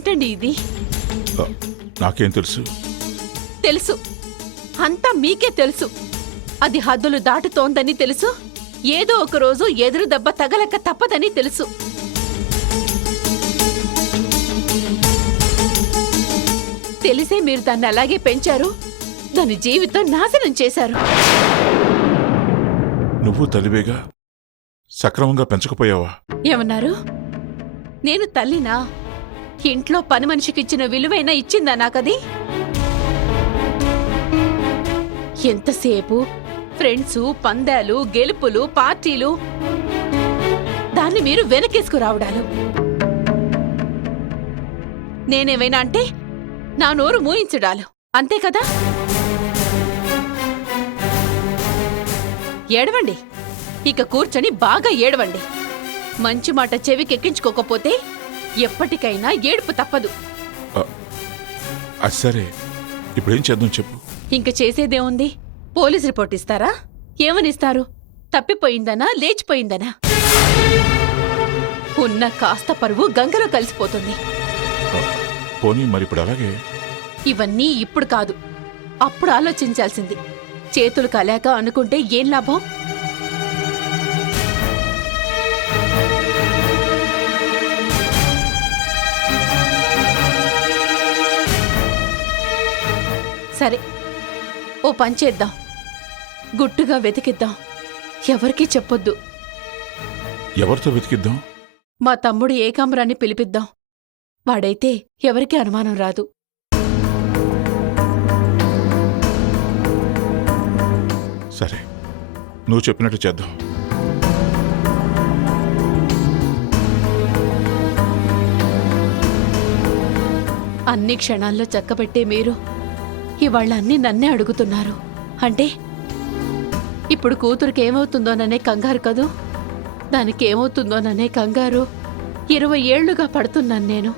ఏంటండి ఇది? నాకేం తెలుసు? తెలుసు, అంతా మీకే తెలుసు. అది హద్దులు దాటుతోందని తెలుసు. ఏదో ఒక రోజు ఎదురు దెబ్బ తగలక తప్పదని తెలుసు. తెలిసే మీరు దాన్ని అలాగే పెంచారు. దాని జీవితం నాశనం చేశారు. నువ్వు తల్లివేగా, సక్రమంగా పెంచకపోయావా? ఏమన్నారు? నేను తల్లినా? ఇంట్లో పని మనిషికిచ్చిన విలువైనా ఇచ్చిందా నాకది? ఎంతసేపు ఫ్రెండ్సు, పందాలు, గెలుపులు, పార్టీలు, దాన్ని మీరు వెనకేసుకురావడాలు. నేనేమైనా అంటే నా నోరు మూయించడాలు, అంతే కదా? ఏడవండి, ఇక కూర్చొని బాగా ఏడవండి. మంచి మాట చెవికెక్కించుకోకపోతే ఎప్పటికైనా ఏడుపు తప్పదు. అది సరే, ఇప్పుడేం చేద్దాం చెప్పు. ఇంక చేసేదేముంది? పోలీస్ రిపోర్ట్ ఇస్తారా? ఏమనిస్తారు? తప్పిపోయిందనా, లేచిపోయిందనా? ఉన్న కాస్త పరువు గంగలో కలిసిపోతుంది. పోనీ మరి ఇప్పుడు అలాగే? ఇవన్నీ ఇప్పుడు కాదు, అప్పుడు ఆలోచించాల్సింది. చేతులు కలాక అనుకుంటే ఏం లాభం? సరే, ఓ పని చేద్దాం. గుట్టుగా వెతికిద్దాం. ఎవరికీ చెప్పొద్దు. ఎవరితో వెతికిద్దాం? మా తమ్ముడు ఏకాంబరాన్ని పిలిపిద్దాం. వాడైతే ఎవరికీ అనుమానం రాదు. సరే, నువ్వు చెప్పినట్టు చేద్దాం. అన్ని క్షణాల్లో చక్కబెట్టే మీరు ఇవాళ అన్నీ నన్నే అడుగుతున్నారు అంటే ఇప్పుడు కూతురికి ఏమవుతుందోననే కంగారు కదూ? దానికి ఏమవుతుందోననే కంగారు 20 ఏళ్లుగా పడుతున్నాను నేను.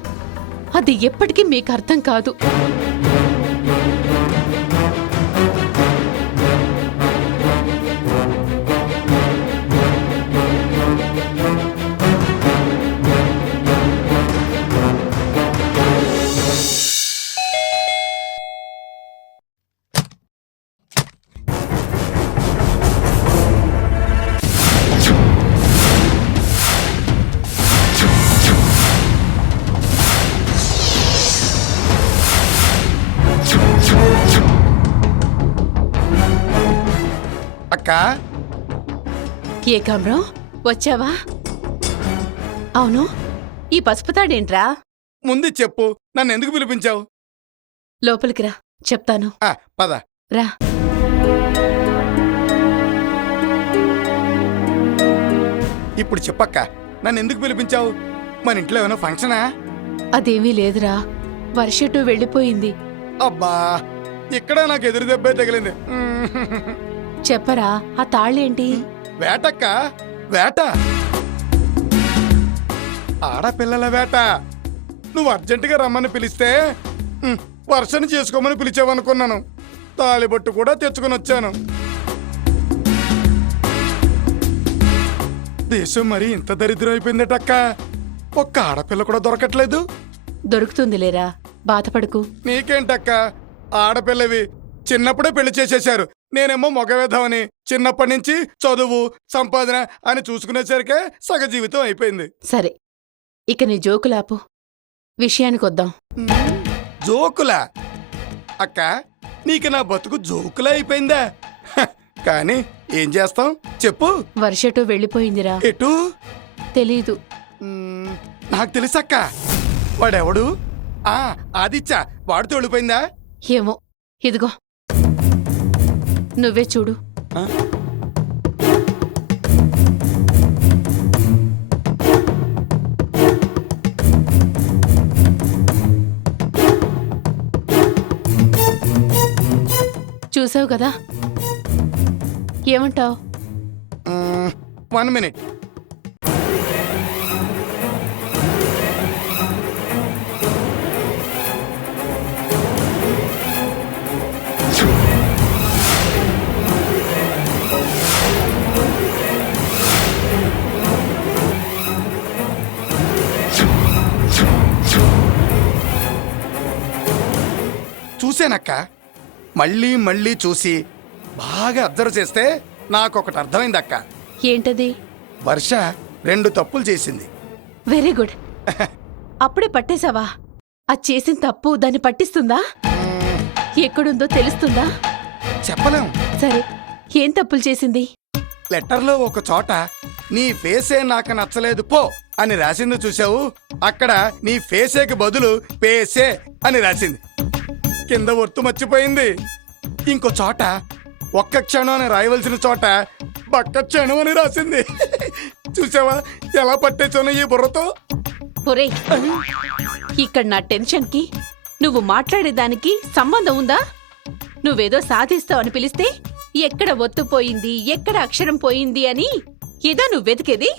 అది ఎప్పటికీ మీకు అర్థం కాదు. అక్కా, ఏకాంబరం, వచ్చావా? అవును, ఈ పసుపుతాడేంట్రా? ముందు చెప్పు, నన్ను ఎందుకు పిలిపించావు? లోపలికి రా, చెప్తాను. పద. రా. ఇప్పుడు చెప్పక్క, నన్ను ఎందుకు పిలిపించావు? మన ఇంట్లో ఏమైనా ఫంక్షనా? అదేమీ లేదురా, వర్షటు వెళ్ళిపోయింది. అబ్బా, ఇక్కడ నాకు ఎదురు దెబ్బే తగిలింది. చెప్పరా, ఆ తాళ్ళేంటి? వేటక్క, వేట. ఆడపిల్లల వేట. నువ్వు అర్జెంటుగా రమ్మని పిలిస్తే వర్షను చేసుకోమని పిలిచావనుకున్నాను. తాళిబొట్టు కూడా తెచ్చుకొని వచ్చాను. దేశం మరి ఇంత దరిద్రం అయిపోయిందటక్క. ఒక్క ఆడపిల్ల కూడా దొరకట్లేదు. దొరుకుతుందిలేరా, బాధపడకు. నీకేంటక్క, ఆడపిల్లవి చిన్నప్పుడే పెళ్లి చేసేశారు. నేనేమో మగవేధమని చిన్నప్పటి నుంచి చదువు, సంపాదన అని చూసుకునేసరికే సగ జీవితం అయిపోయింది. సరే, ఇక నీ జోకులాపు, విషయానికొద్దాం. జోకులా? అక్క, నీకు నా బతుకు జోకులా అయిపోయిందా? కానీ ఏం చేస్తాం చెప్పు. వర్షటు వెళ్ళిపోయిందిరా. ఎటు తెలీదు. నాకు తెలుసక్క. వాడెవడు? ఆదిత్య, వాడితో వెళ్ళిపోయిందా? ఏమో, ఇదిగో నువ్వే చూడు. చూసావు కదా, ఏమంటావు? 1 minute. చూశానక్క. మళ్ళీ మళ్ళీ చూసి బాగా అబ్జర్వ్ చేస్తే నాకొకటి అర్థమైందక్క. ఏంటది? వర్ష 2 తప్పులు చేసింది. Very good. అప్పుడే పట్టేశావా? అది చేసిన తప్పు దాన్ని పట్టిస్తుందా? ఎక్కడుందో తెలుస్తుందా? చెప్పలేం. సరే, ఏం తప్పులు చేసింది? లెటర్లో ఒక చోట నీ ఫేసే నాకు నచ్చలేదు పో అని రాసింది చూసావు. అక్కడ నీ ఫేసేకి బదులు పేసే అని రాసింది. కింద ఒత్తు మర్చిపోయింది. ఇంకో చోట ఒక్క క్షణం అని రాయవలసిన చోట పక్క క్షణం అని రాసింది. చూసావా ఎలా పట్టేసాను ఈ బుర్రతో? ఒరే, ఇక్కడ నా టెన్షన్కి నువ్వు మాట్లాడేదానికి సంబంధం ఉందా? నువ్వేదో సాధిస్తావని పిలిస్తే ఎక్కడ ఒత్తు పోయింది, ఎక్కడ అక్షరం పోయింది అని ఏదో నువ్వు వెతికేది.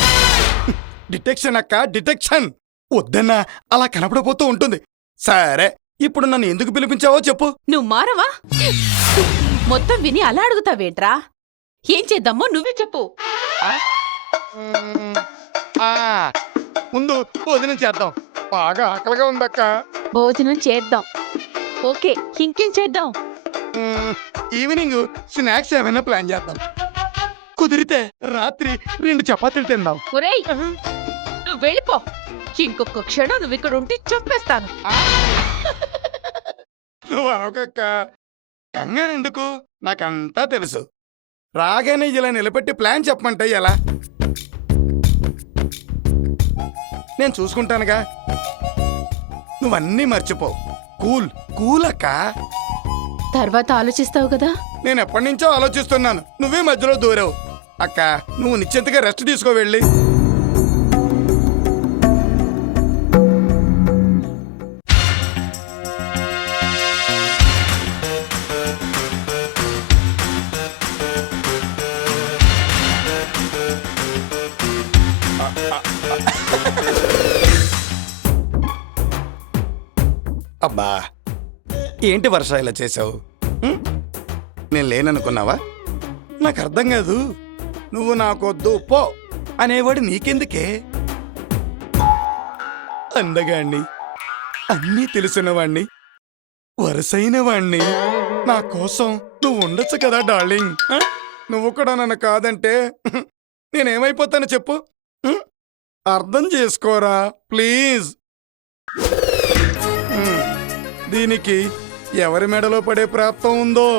డిటెక్షన్ అక్క, డిటెక్షన్. వద్దన్నా అలా కనపడబోతూ ఉంటుంది. సరే, ఇప్పుడు నన్ను ఎందుకు పిలిపించావో చెప్పు. నువ్వు మారవా? మొత్తం విని అలా అడుగుతావేంట్రా? ఏం చేద్దామో నువ్వే చెప్పు. ముందు భోజనం చేద్దాం. బాగా ఆకలిగా ఉందక్క. భోజనం చేద్దాం. ఓకే, ఇంకేం చేద్దాం? ఈవినింగ్ స్నాక్స్ ఏమైనా ప్లాన్ చేద్దాం. కుదిరితే రాత్రి 2 చపాతీలు తిందాం. ఒరేయ్, నువ్వు వెళ్ళిపో. ఇంకొక క్షణం నువ్వు ఇక్కడ ఉంటే చంపేస్తాను. నువ్వు అవకక్క. కంగారు ఎందుకు? నాకంతా తెలుసు. రాగానే ఇలా నిలబెట్టి ప్లాన్ చెప్పమంటే ఎలా? నేను చూసుకుంటానుగా. నువ్వన్నీ మర్చిపో. కూల్ కూల్ అక్క. తర్వాత ఆలోచిస్తావు కదా. నేను ఎప్పటి నుంచో ఆలోచిస్తున్నాను. నువ్వే మధ్యలో దూరావు. అక్క, నువ్వు నిశ్చింతగా రెస్ట్ తీసుకో వెళ్ళి. అబ్బా, ఏంటి వర్ష ఇలా చేసావు? నేను లేననుకున్నావా? నాకు అర్థం కాదు. నువ్వు నాకొద్దు పో అనేవాడు నీకెందుకే? అందగాణ్ణి, అన్నీ తెలిసినవాణ్ణి, వరసైన వాణ్ణి. నా కోసం నువ్వు ఉండొచ్చు కదా డార్లింగ్. నువ్వు కూడా నన్ను కాదంటే నేనేమైపోతాను చెప్పు. అర్థం చేసుకోరా ప్లీజ్. దీనికి ఎవరి మెడలో పడే ప్రాప్తం ఉందో.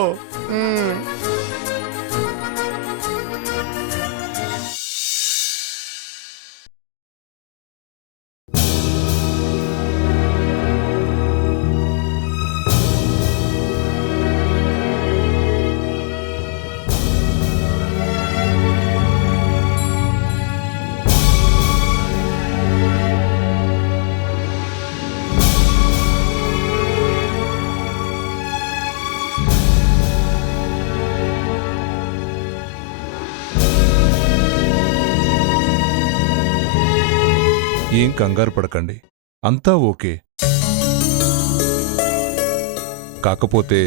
ఏం కంగారు పడకండి, అంతా ఓకే. కాకపోతే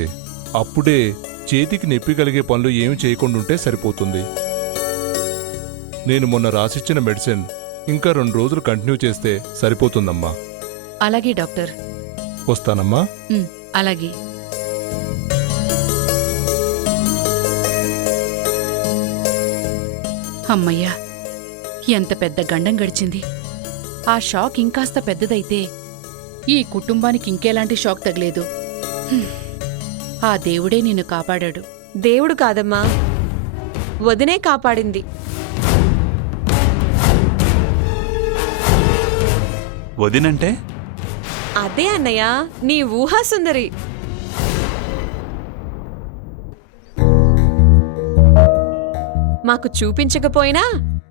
అప్పుడే చేతికి నొప్పి కలిగే పనులు ఏమి చేయకుండుంటే సరిపోతుంది. నేను మొన్న రాసిచ్చిన మెడిసిన్ ఇంకా 2 రోజులు కంటిన్యూ చేస్తే సరిపోతుందమ్మా. అలాగే డాక్టర్. వస్తానమ్మా. అలాగే. అమ్మయ్యా, ఎంత పెద్ద గండం గడిచింది. ఆ షాక్ ఇంకాస్త పెద్దదైతే ఈ కుటుంబానికి ఇంకెలాంటి షాక్ తగలేదు. ఆ దేవుడే నిన్ను కాపాడాడు. దేవుడు కాదమ్మా, వదినే కాపాడింది. వదినంటే? అదే అన్నయ్య, నీ ఊహా సుందరి. మాకు చూపించకపోయినా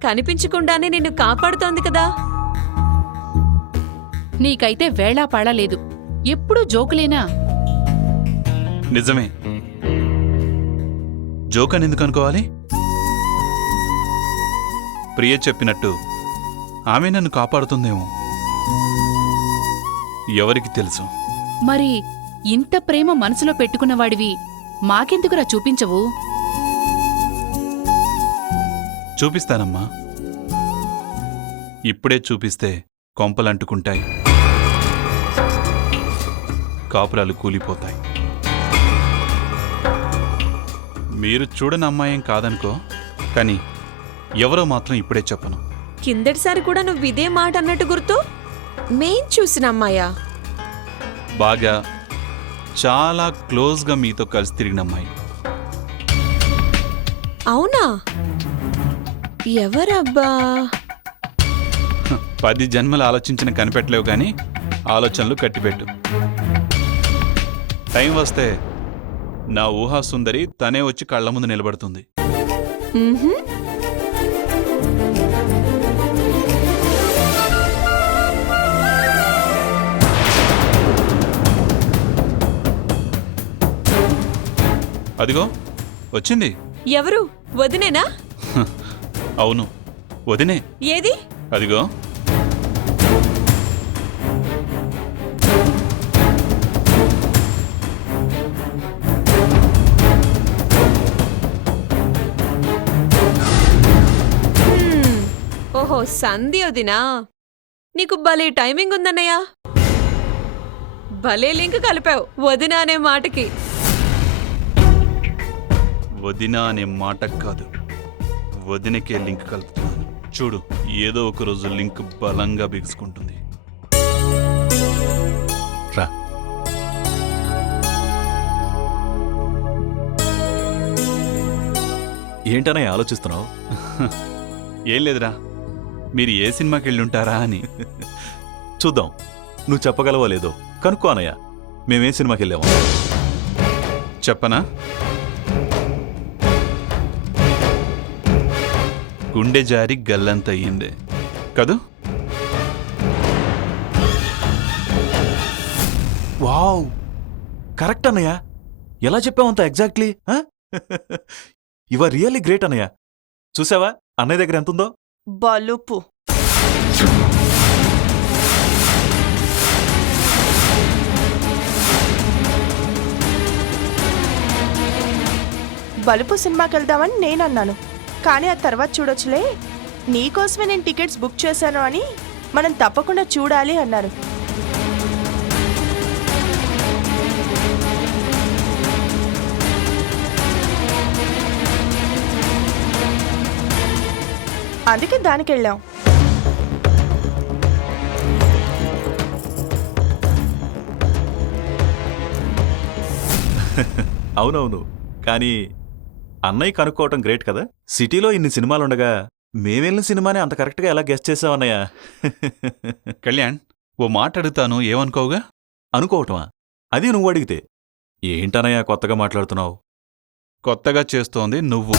కనిపించకుండానే నిన్ను కాపాడుతోంది కదా. నీకైతే వేళాపాళా లేదు, ఎప్పుడూ జోకులేనా? నిజమే. జోక్ అని ఎందుకు అనుకోవాలి? ప్రియ చెప్పినట్టు ఆమె నన్ను కాపాడుతుందేమో. ఎవరికి తెలుసు? మరి ఇంత ప్రేమ మనసులో పెట్టుకున్నవాడివి మాకెందుకురా చూపించవు? చూపిస్తానమ్మా. ఇప్పుడే చూపిస్తే కొంపలంటుకుంటాయి, కాపురాలు కూలిపోతాయి. మీరు చూడని అమ్మాయేం కాదనుకో, కానీ ఎవరో మాత్రం ఇప్పుడే చెప్పను. కిందటిసారి కూడా నువ్వు ఇదే మాట అన్నట్టు గుర్తు. మేం చూసిన అమ్మాయా? బాగా చాలా క్లోజ్గా మీతో కలిసి తిరిగిన అమ్మాయి. అవునా? ఎవరబ్బా? 10 జన్మలు ఆలోచించిన కనిపెట్టలేవు కానీ ఆలోచనలు కట్టిపెట్టు. టైం వస్తే నా ఊహా సుందరి తనే వచ్చి కళ్ళ ముందు నిలబడుతుంది. మ్హూ. అదిగో వచ్చింది. ఎవరు? వదినేనా? అవును, వదినే. ఏది? అదిగో. ఓహో, సంధి వదినా. నీకు భలే టైమింగ్ ఉందన్నయ్య. భలే లింక్ కలిపావు వదినా అనే మాటకి. వదిన అనే మాట కాదు, వదినకే లింక్ కలుపుతున్నాను. చూడు, ఏదో ఒక రోజు లింక్ బలంగా బిగుసుకుంటుంది. రా. ఏంటనే ఆలోచిస్తున్నావు? ఏం లేదురా, మీరు ఏ సినిమాకి వెళ్ళుంటారా అని. చూద్దాం, నువ్వు చెప్పగలవో లేదో కనుక్కో అన్నయ్య. మేమే సినిమాకి వెళ్ళాము. చెప్పనా? గుండె జారి గల్లంత అయ్యిందే కదూ? వావ్, కరెక్ట్ అన్నయ్య. ఎలా చెప్పావంత exactly? You are really great అన్నయ్య. చూసావా అన్నయ్య దగ్గర ఎంతుందో? బలుపు. బలుపు సినిమాకి వెళ్దామని నేనన్నాను, కానీ ఆ తర్వాత చూడొచ్చులే, నీకోసమే నేను టికెట్స్ బుక్ చేశాను అని, మనం తప్పకుండా చూడాలి అన్నారు. అందుకే దానికి వెళ్ళాం. అవునవును, కానీ అన్నయ్య కనుక్కోవటం గ్రేట్ కదా. సిటీలో ఇన్ని సినిమాలుండగా మేమెళ్ళిన సినిమానే అంత కరెక్ట్గా ఎలా గెస్ట్ చేసావన్నయ్య? కళ్యాణ్, ఓ మాట అడుగుతాను, ఏమనుకోవుగా? అనుకోవటమా? అది నువ్వు అడిగితే. ఏంటన్నయ్య కొత్తగా మాట్లాడుతున్నావు? కొత్తగా చేస్తోంది నువ్వు.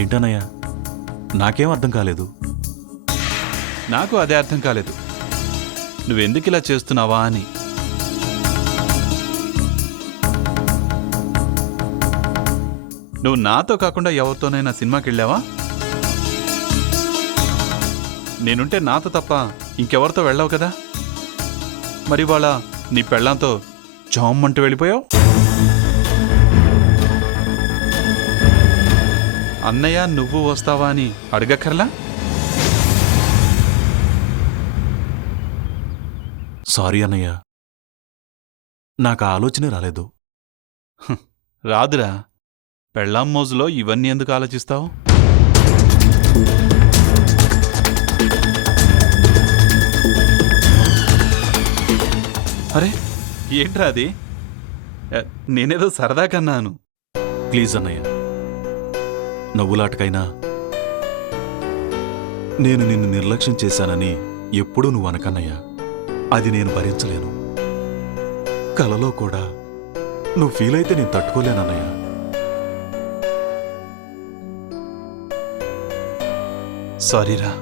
ఏంటన్నయ్య, నాకేం అర్థం కాలేదు. నాకు అదే అర్థం కాలేదు, నువ్వెందుకు ఇలా చేస్తున్నావా అని. నువ్వు నాతో కాకుండా ఎవరితోనైనా సినిమాకి వెళ్ళావా? నేనుంటే నాతో తప్ప ఇంకెవరితో వెళ్ళావు కదా. మరి వాళ్ళ నీ పెళ్ళాంతో జామ్మంటూ వెళ్ళిపోయావు. అన్నయ్య నువ్వు వస్తావా అని అడగక్కర్లా? సారీ అన్నయ్య, నాకు ఆ ఆలోచనే రాలేదు. రాదురా, పెళ్ళాం మోజులో ఇవన్నీ ఎందుకు ఆలోచిస్తావు? అరే ఏంట్రా అది? నేనేదో సరదా కన్నాను. ప్లీజ్ అన్నయ్య, నవ్వులాటకైనా నేను నిన్ను నిర్లక్ష్యం చేశానని ఎప్పుడూ నువ్వు అనకన్నయ్యా. అది నేను భరించలేను. కలలో కూడా నువ్వు ఫీల్ అయితే నేను తట్టుకోలేనన్నయ్యా. సారీరా.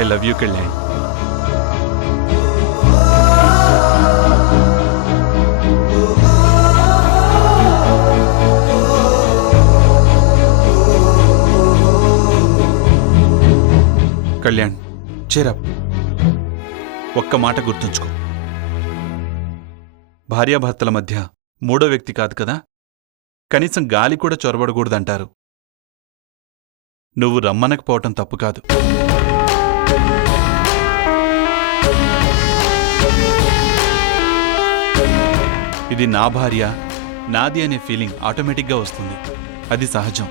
I love you Kalyan. Kalyan, cheer up. ఒక్క మాట గుర్తుంచుకో, భార్యాభర్తల మధ్య మూడో వ్యక్తి కాదు కదా, కనీసం గాలి కూడా చొరబడకూడదంటారు. నువ్వు రమ్మనకపోవటం తప్పు కాదు. ఇది నా భార్య, నాది అనే ఫీలింగ్ ఆటోమేటిక్గా వస్తుంది. అది సహజం.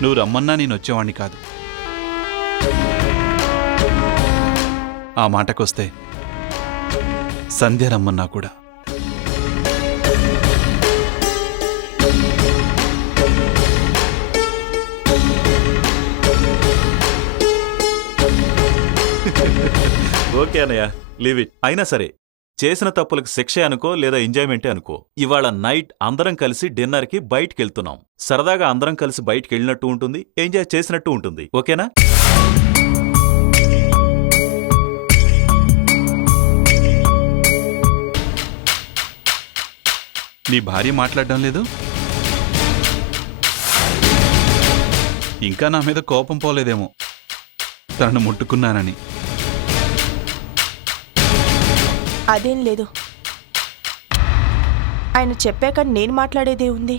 నువ్వు రమ్మన్నా నేను వచ్చేవాణ్ణి కాదు. ఆ మాటకొస్తే సంధ్య రమ్మన్నా కూడా. ఓకే అన్నయ్య, లీవ్ ఇట్. అయినా సరే చేసిన తప్పులకు శిక్ష అనుకో లేదా ఎంజాయ్మెంటే అనుకో. ఇవాళ నైట్ అందరం కలిసి డిన్నర్కి బయటికి వెళ్తున్నాం. సరదాగా అందరం కలిసి బయటికి వెళ్ళినట్టు ఉంటుంది, ఎంజాయ్ చేసినట్టు ఉంటుంది. ఓకేనా? నీ భార్య మాట్లాడడం లేదు? ఇంకా నా మీద కోపం పోలేదేమో తనను ముట్టుకున్నానని. అదేం లేదు. ఆయన చెప్పాక నేను మాట్లాడేదే ఉంది.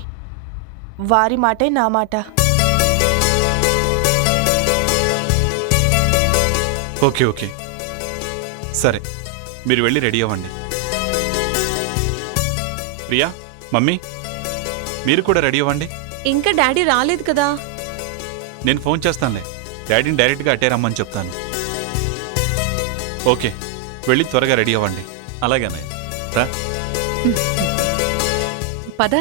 వారి మాటే నా మాట. ఓకే ఓకే సరే, మీరు వెళ్ళి రెడీ అవ్వండి. ప్రియా, మమ్మీ, మీరు కూడా రెడీ అవ్వండి. ఇంకా డాడీ రాలేదు కదా. నేను ఫోన్ చేస్తానులే. డాడీని డైరెక్ట్గా అట్టే రమ్మని చెప్తాను. ఓకే, వెళ్ళి త్వరగా రెడీ అవ్వండి. అలాగే అన్నయ్య, రా. పద.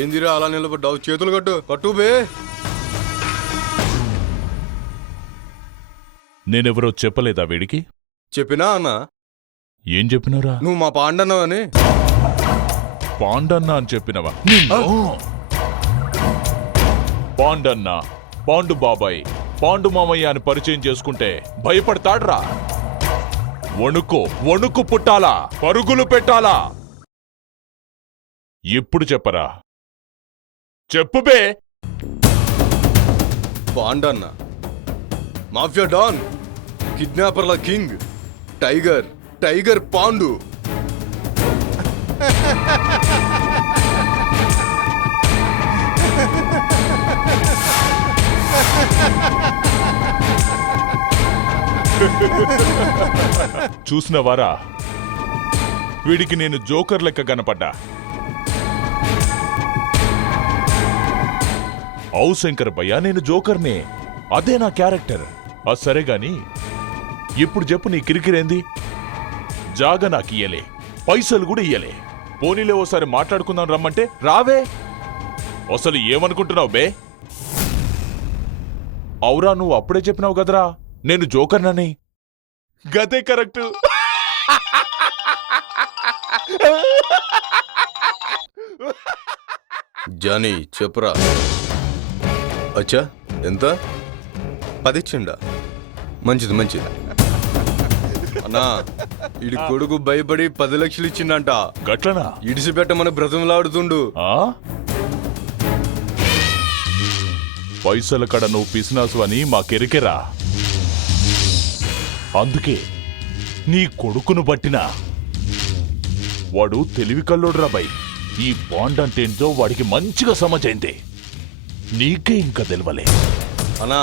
ఏందిరా అలా నిలబడ్డావు? చేతులు కట్టు, కట్టు బే. నేనెవరో చెప్పలేదా వీడికి? చెప్పినా అన్న, ఏం చెప్పినరా? నువ్వు మా పాండన్నావని. పాండన్న అని చెప్పినవా? పాండన్న, పాండు బాబాయ్, పాండు మామయ్య అని పరిచయం చేసుకుంటే భయపడతాడ్రా? వణుకు పుట్టాలా, పరుగులు పెట్టాలా? ఎప్పుడు చెప్పరా? చెప్పు బే. పాండన్న మాఫియా డాన్, కిడ్నాపర్ల కింగ్, టైగర్ పాండు. చూసినవారా, వీడికి నేను జోకర్ లెక్క కనపడ్డా. ఔ శంకర్ భయ్యా, నేను జోకర్నే, అదే నా క్యారెక్టర్. అది సరే గాని ఇప్పుడు చెప్పు, నీ కిరికిరేంది? జాగా నాకు ఇయ్యలే, పైసలు కూడా ఇయ్యలే. పోనీలే ఓసారి మాట్లాడుకుందాం రమ్మంటే రావే. అసలు ఏమనుకుంటున్నావు బే? అవురా, నువ్వు అప్పుడే చెప్పినావు కదరా నేను జోకర్నని. గదే కరెక్ట్. జానీ చెప్పురా. అచ్చా, ఎంత? 10 ఇచ్చిండా? మంచిది. అన్నా, ఇడి కొడుకు భయపడి 10 లక్షలు ఇచ్చిండంట. గట్లనా? ఇడిసిపెట్టమని బ్రతంలాడుతుండు. పైసల కడ నువ్వు పిసినాసు అని మాకెరికెరా. అందుకే నీ కొడుకును బట్టినా. వాడు తెలివి కల్లోడ్రా బై. ఈ బాండ్ అంటేంటో వాడికి మంచిగా సమజైంది, నీకే ఇంకా తెలవలే. అన్నా,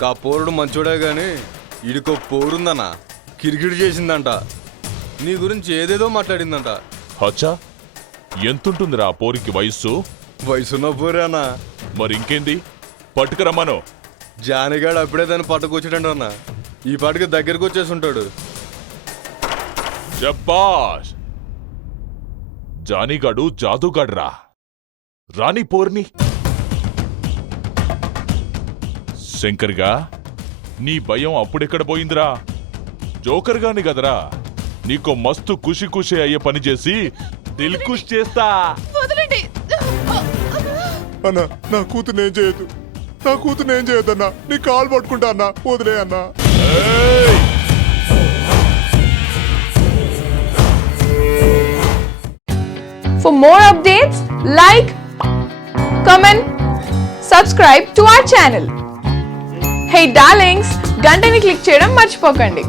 కా పోరుడు మంచోడే గాని ఇడికో పోరుందన్నా, కిరికిరి చేసిందంట. నీ గురించి ఏదేదో మాట్లాడిందంట. అచ్చా, ఎంతుంటుందిరా ఆ పోరికి వయస్సు? వయసున్న పోరే అన్నా. మరి ఇంకేంది, పట్టుకురమ్మను. జానిగాడు అప్పుడే దాన్ని పట్టుకొచ్చాడంట అన్న. ఈ పాటికి దగ్గరకు వచ్చేసి ఉంటాడు. శబ్బాష్, జానీగాడు జాదుగాడ్రా రాణి పోర్ని శంకర్గా నీ భయం అప్పుడెక్కడ పోయిందిరా జోకర్గాని గదరా నీకో మస్తు ఖుషి ఖుషి అయ్యే పని చేసి దిల్ ఖుష్ చేస్తా. అన్న నా కూతురు ఏం చేయొద్దు, నా కూతురు ఏం చేయొద్దన్నా, నీ కాలు పట్టుకుంటా అన్నా, వదిలే అన్నా. ఏయ్! For more updates, like, comment, subscribe to our channel. Hey darlings, గంటని click చేయడం మర్చిపోకండి.